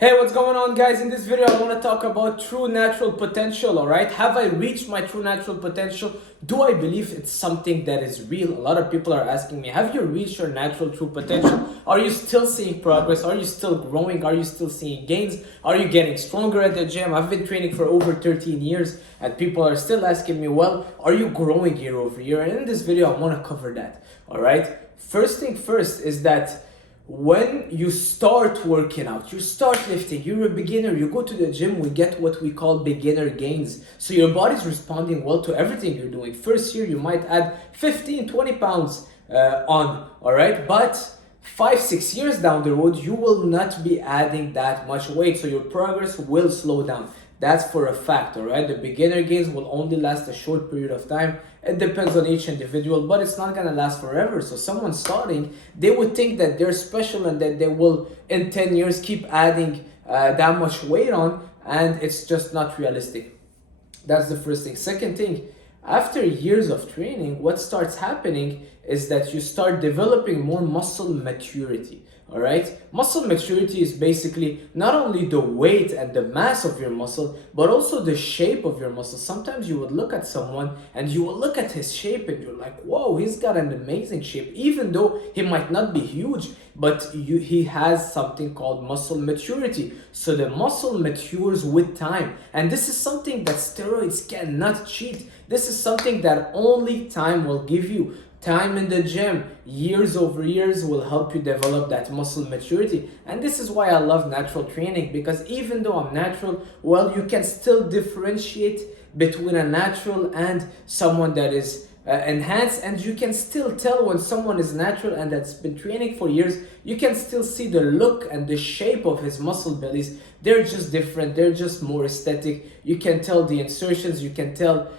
Hey, what's going on, guys? In this video, I want to talk about true natural potential, all right? Have I reached my true natural potential? Do I believe it's something that is real? A lot of people are asking me, have you reached your natural true potential? Are you still seeing progress? Are you still growing? Are you still seeing gains? Are you getting stronger at the gym? I've been training for over 13 years and people are still asking me, well, are you growing year over year? And in this video, I want to cover that, all right? First thing first is that when you start working out, you start lifting, you're a beginner, you go to the gym, we get what we call beginner gains. So your body's responding well to everything you're doing. First year, you might add 15, 20 pounds on, all right? But 5, 6 years down the road, you will not be adding that much weight. So your progress will slow down. That's for a fact, all right? The beginner gains will only last a short period of time. It depends on each individual, but it's not gonna last forever. So someone starting, they would think that they're special and that they will, in 10 years, keep adding that much weight on, and it's just not realistic. That's the first thing. Second thing, after years of training, what starts happening is that you start developing more muscle maturity. All right, muscle maturity is basically not only the weight and the mass of your muscle, but also the shape of your muscle. Sometimes you would look at someone and you will look at his shape and you're like, whoa, he's got an amazing shape, even though he might not be huge, but he has something called muscle maturity. So the muscle matures with time. And this is something that steroids cannot cheat. This is something that only time will give you. Time in the gym, years over years, will help you develop that muscle maturity. And this is why I love natural training, because even though I'm natural, well, you can still differentiate between a natural and someone that is enhanced, and you can still tell when someone is natural and that's been training for years. You can still see the look and the shape of his muscle bellies. They're just different, they're just more aesthetic. You can tell the insertions, you can tell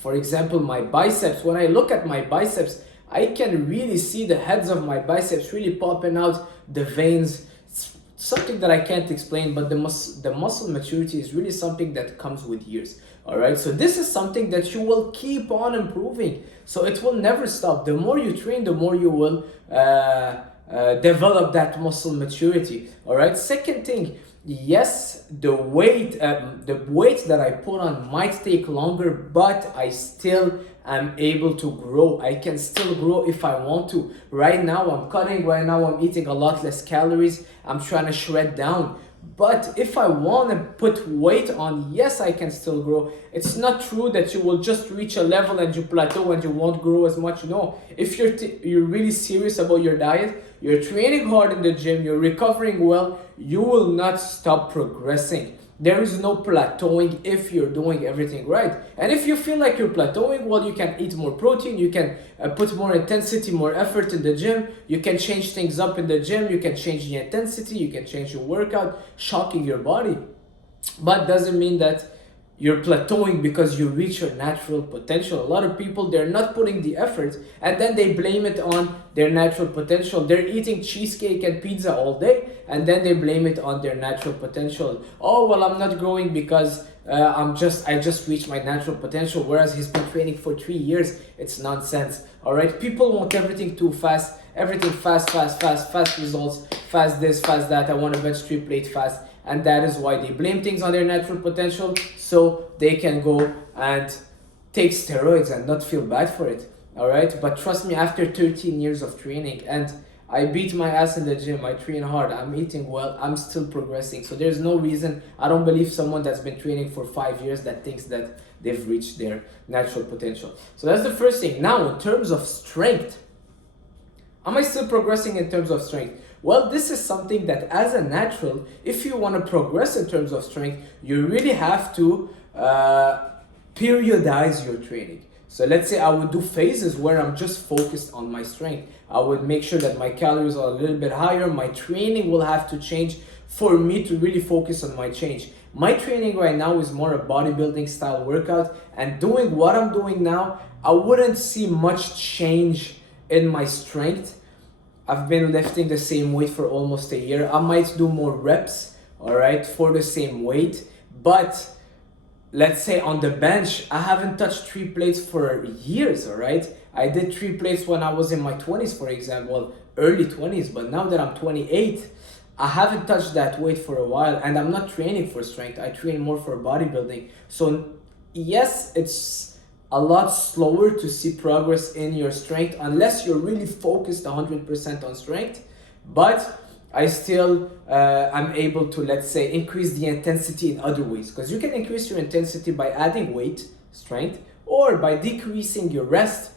for example, my biceps. When I look at my biceps, I can really see the heads of my biceps really popping out, the veins. It's something that I can't explain, but the muscle maturity is really something that comes with years. All right, so this is something that you will keep on improving. So it will never stop. The more you train, the more you will develop that muscle maturity. All right, second thing, yes, the weight that I put on might take longer, but I still am able to grow. I can still grow if I want to. Right now I'm cutting, right now I'm eating a lot less calories. I'm trying to shred down. But if I want to put weight on, yes, I can still grow. It's not true that you will just reach a level and you plateau and you won't grow as much. No, if you're really serious about your diet, you're training hard in the gym, you're recovering well, you will not stop progressing. There is no plateauing if you're doing everything right. And if you feel like you're plateauing, well, you can eat more protein, you can put more intensity, more effort in the gym, you can change things up in the gym, you can change the intensity, you can change your workout, shocking your body. But doesn't mean that you're plateauing because you reach your natural potential. A lot of people, they're not putting the effort and then they blame it on their natural potential. They're eating cheesecake and pizza all day and then they blame it on their natural potential. Oh, well, I'm not growing because I just reached my natural potential, whereas he's been training for 3 years. It's nonsense. All right, people want everything too fast, everything fast results, fast this, fast that. I want to bench 3 plates fast. And that is why they blame things on their natural potential, so they can go and take steroids and not feel bad for it. All right, but trust me, after 13 years of training, and I beat my ass in the gym, I train hard, I'm eating well, I'm still progressing. So there's no reason, I don't believe someone that's been training for 5 years that thinks that they've reached their natural potential. So that's the first thing. Now, in terms of strength, am I still progressing in terms of strength? Well, this is something that as a natural, if you want to progress in terms of strength, you really have to periodize your training. So let's say I would do phases where I'm just focused on my strength. I would make sure that my calories are a little bit higher. My training will have to change for me to really focus on my change. My training right now is more a bodybuilding style workout, and doing what I'm doing now, I wouldn't see much change in my strength. I've been lifting the same weight for almost a year. I might do more reps, all right, for the same weight. But let's say on the bench, I haven't touched 3 plates for years, all right? I did 3 plates when I was in my 20s, for example, well, early 20s. But now that I'm 28, I haven't touched that weight for a while, and I'm not training for strength. I train more for bodybuilding. So yes, it's a lot slower to see progress in your strength unless you're really focused 100% on strength. But I still am able to, let's say, increase the intensity in other ways, because you can increase your intensity by adding weight, strength, or by decreasing your rest,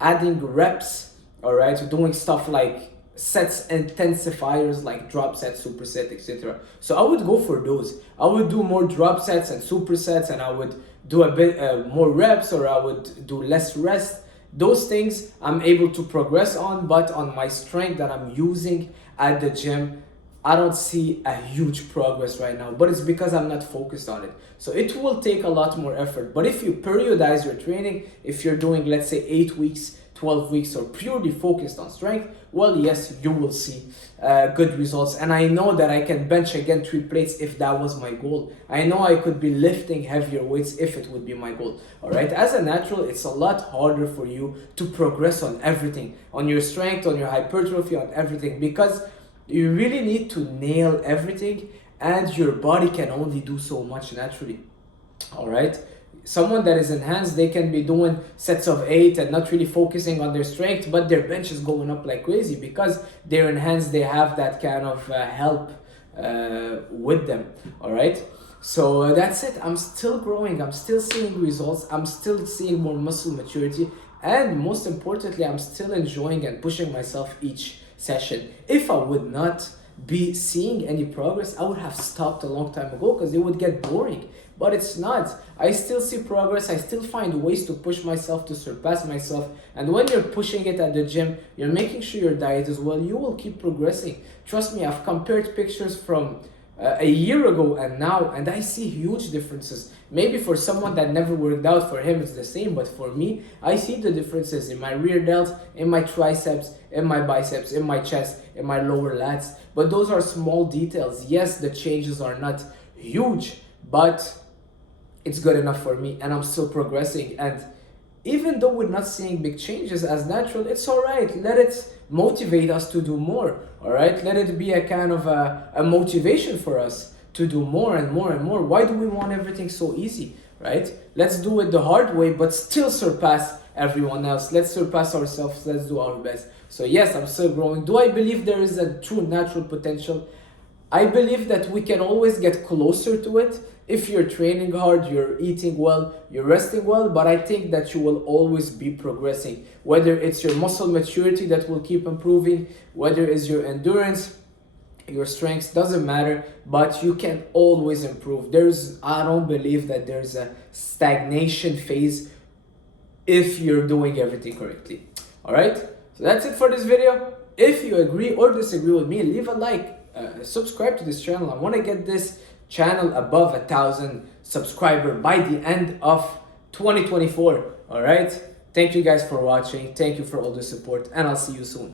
adding reps, all right, so doing stuff like sets intensifiers like drop set, superset, etc. So I would go for those. I would do more drop sets and supersets, and I would do a bit more reps, or I would do less rest. Those things I'm able to progress on, but on my strength that I'm using at the gym, I don't see a huge progress right now, but it's because I'm not focused on it. So it will take a lot more effort. But if you periodize your training, if you're doing, let's say, 8 weeks, 12 weeks, or purely focused on strength, well, yes, you will see good results. And I know that I can bench again 3 plates if that was my goal. I know I could be lifting heavier weights if it would be my goal. All right, as a natural, it's a lot harder for you to progress on everything, on your strength, on your hypertrophy, on everything, because you really need to nail everything, and your body can only do so much naturally. All right, someone that is enhanced, they can be doing sets of 8 and not really focusing on their strength, but their bench is going up like crazy because they're enhanced. They have that kind of help with them. All right, so that's it. I'm still growing, I'm still seeing results, I'm still seeing more muscle maturity, and most importantly, I'm still enjoying and pushing myself each session. If I would not be seeing any progress, I would have stopped a long time ago, because it would get boring. But it's not. I still see progress. I still find ways to push myself, to surpass myself. And when you're pushing it at the gym, you're making sure your diet is well, you will keep progressing. Trust me, I've compared pictures from a year ago and now, and I see huge differences. Maybe for someone that never worked out, for him it's the same, but for me, I see the differences in my rear delt, in my triceps, in my biceps, in my chest, in my lower lats. But those are small details. Yes, the changes are not huge, but it's good enough for me, and I'm still progressing. And even though we're not seeing big changes as natural, it's all right. Let it motivate us to do more. All right, let it be a kind of a motivation for us to do more and more and more. Why do we want everything so easy, right? Let's do it the hard way, but still surpass everyone else. Let's surpass ourselves. Let's do our best. So yes, I'm still growing. Do I believe there is a true natural potential? I believe that we can always get closer to it if you're training hard, you're eating well, you're resting well, but I think that you will always be progressing. Whether it's your muscle maturity that will keep improving, whether it's your endurance, your strength, doesn't matter, but you can always improve. I don't believe that there's a stagnation phase if you're doing everything correctly. All right, so that's it for this video. If you agree or disagree with me, leave a like, subscribe to this channel. I want to get this channel above 1,000 subscribers by the end of 2024. All right, thank you guys for watching. Thank you for all the support, and I'll see you soon.